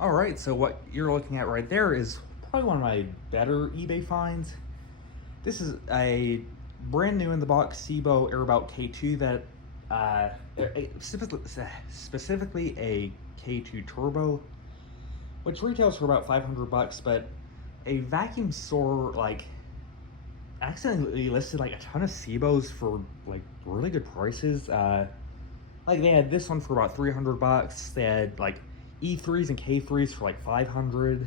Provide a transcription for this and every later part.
Alright, so what you're looking at right there is probably one of my better eBay finds. This is a brand new in the box SEBO Airbout K2 that specifically a K2 Turbo, which retails for about 500 bucks, but a vacuum store like accidentally listed like a ton of SEBOs for like really good prices. Like they had this one for about 300 bucks. They had like E3s and K3s for like 500.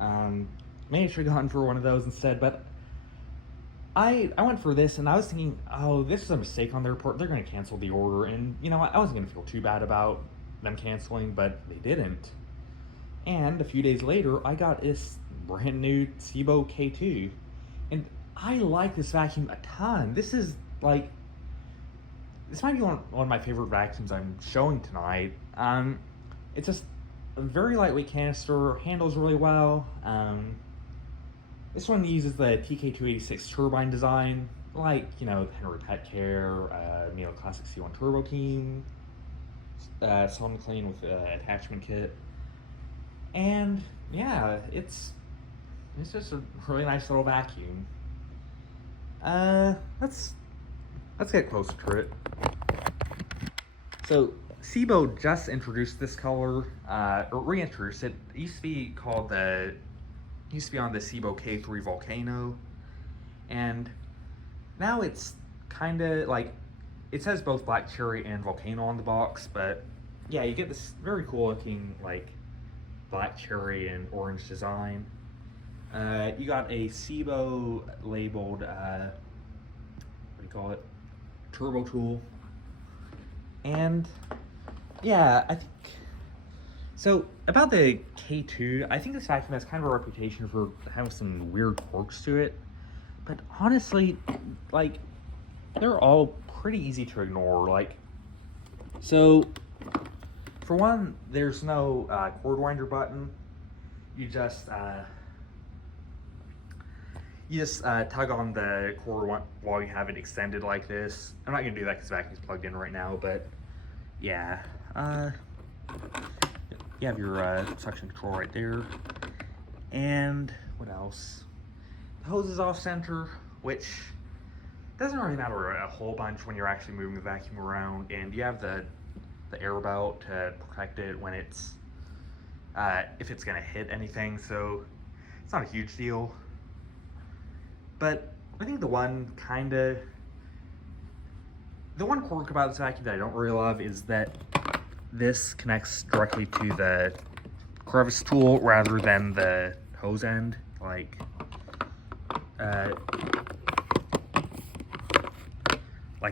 Um, Maybe I should have gone for one of those instead, but I went for this and I was thinking, oh, this is a mistake on their part. They're going to cancel the order, and you know I wasn't going to feel too bad about them canceling, but they didn't. And a few days later, I got this brand new SEBO K2, and I like this vacuum a ton. This might be one of my favorite vacuums I'm showing tonight. It's just a very lightweight canister, handles really well. This one uses the TK286 turbine design, like, you know, Henry Pet Care, Neo Classic C1 Turbo Team, Sun Clean with attachment kit. And yeah, it's just a really nice little vacuum. Uh, let's let's get closer to it. So SEBO just introduced this color, or reintroduced it. It used to be on the SEBO K3 Volcano, and now it's kind of like, it says both Black Cherry and Volcano on the box, but yeah, you get this very cool looking like Black Cherry and orange design. You got a SEBO labeled, what do you call it? Turbo tool. And yeah, I think so. About the K2, I think this vacuum has kind of a reputation for having some weird quirks to it. But honestly, like, they're all pretty easy to ignore. Like, so for one, there's no cord winder button. You just tug on the cord while you have it extended like this. I'm not gonna do that because the vacuum's plugged in right now, but yeah. You have your suction control right there. And what else? The hose is off center, which doesn't really matter a whole bunch when you're actually moving the vacuum around. And you have the air belt to protect it when it's if it's gonna hit anything. So it's not a huge deal. But I think the one quirk about this vacuum that I don't really love is that this connects directly to the crevice tool rather than the hose end, like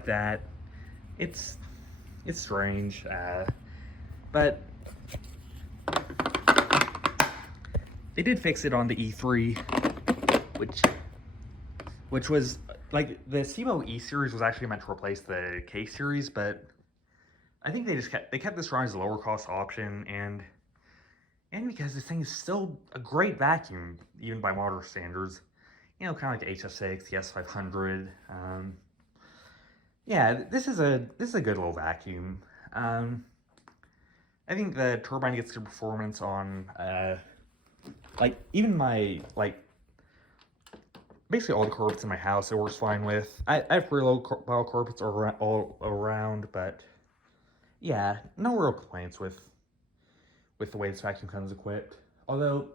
that. It's strange, but they did fix it on the E3, which was like the SEBO E series was actually meant to replace the K series, but I think they kept this around as a lower cost option, and because this thing is still a great vacuum even by modern standards, you know, kind of like the HF6, the S500. Yeah, this is a good little vacuum. I think the turbine gets good performance on like even my basically all the carpets in my house it works fine with. I have pretty low pile carpets all around, but yeah, no real complaints with the way this vacuum comes equipped. Although,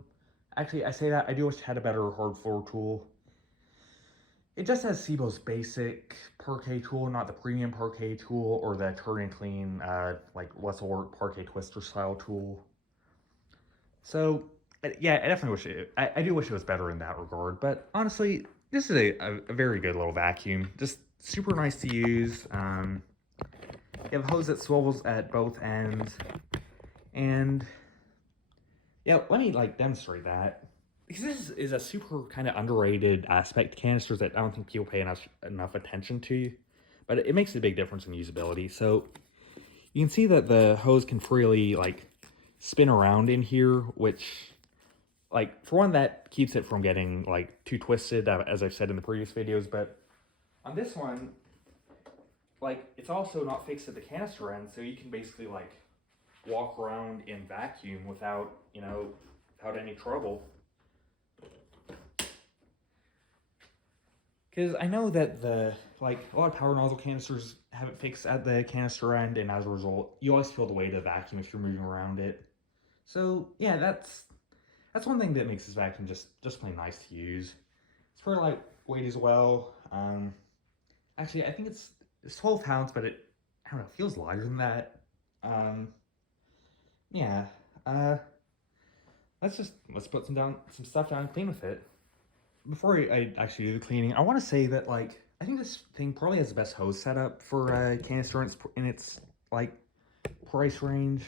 actually, I say that, I do wish it had a better hard floor tool. It just has SEBO's basic parquet tool, not the premium parquet tool or the turn and clean, like less work parquet twister style tool. So, yeah, I definitely wish I do wish it was better in that regard. But honestly, this is a very good little vacuum. Just super nice to use. You have a hose that swivels at both ends. And yeah, let me demonstrate that, because this is a super kind of underrated aspect to canisters that I don't think people pay enough attention to, but it makes a big difference in usability. So you can see that the hose can freely spin around in here, which for one, that keeps it from getting too twisted, as I've said in the previous videos. But on this one, it's also not fixed at the canister end, so you can basically walk around and vacuum without, you know, without any trouble. Because I know that a lot of power nozzle canisters have it fixed at the canister end, and as a result, you always feel the weight of the vacuum if you're moving around it. So yeah, that's one thing that makes this vacuum just plain nice to use. It's pretty lightweight as well. Actually, I think it's 12 pounds, but I don't know, it feels lighter than that. Yeah. Let's put some stuff down and clean with it. Before I actually do the cleaning, I want to say that I think this thing probably has the best hose setup for canister in its price range.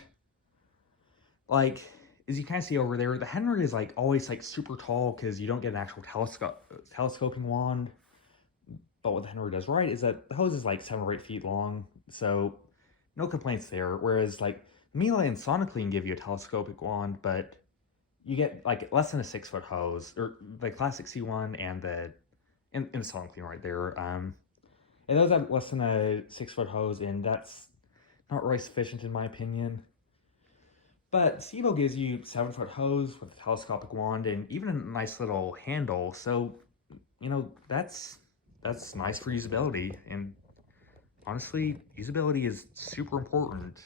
As you kind of see over there, the Henry is always super tall because you don't get an actual telescoping wand. But what the Henry does right is that the hose is 7 or 8 feet long, so no complaints there. Whereas Miele and Soniclean give you a telescopic wand, but you get less than a 6-foot hose, or the classic C1 and the Soniclean right there. And those have less than a 6-foot hose, and that's not really sufficient in my opinion. But SEBO gives you 7-foot hose with a telescopic wand and even a nice little handle, so you know that's nice for usability. And honestly, usability is super important.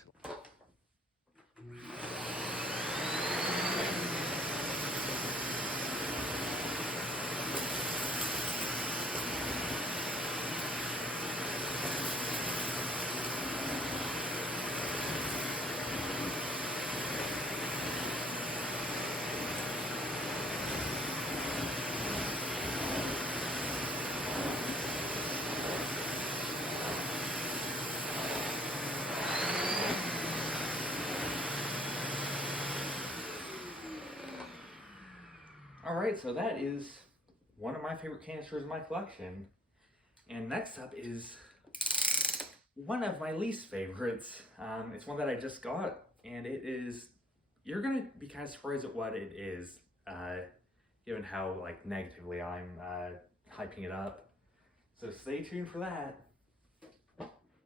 Alright, so that is one of my favorite canisters in my collection. And next up is one of my least favorites. It's one that I just got, and it is, you're gonna be kind of surprised at what it is, given how negatively I'm hyping it up. So stay tuned for that.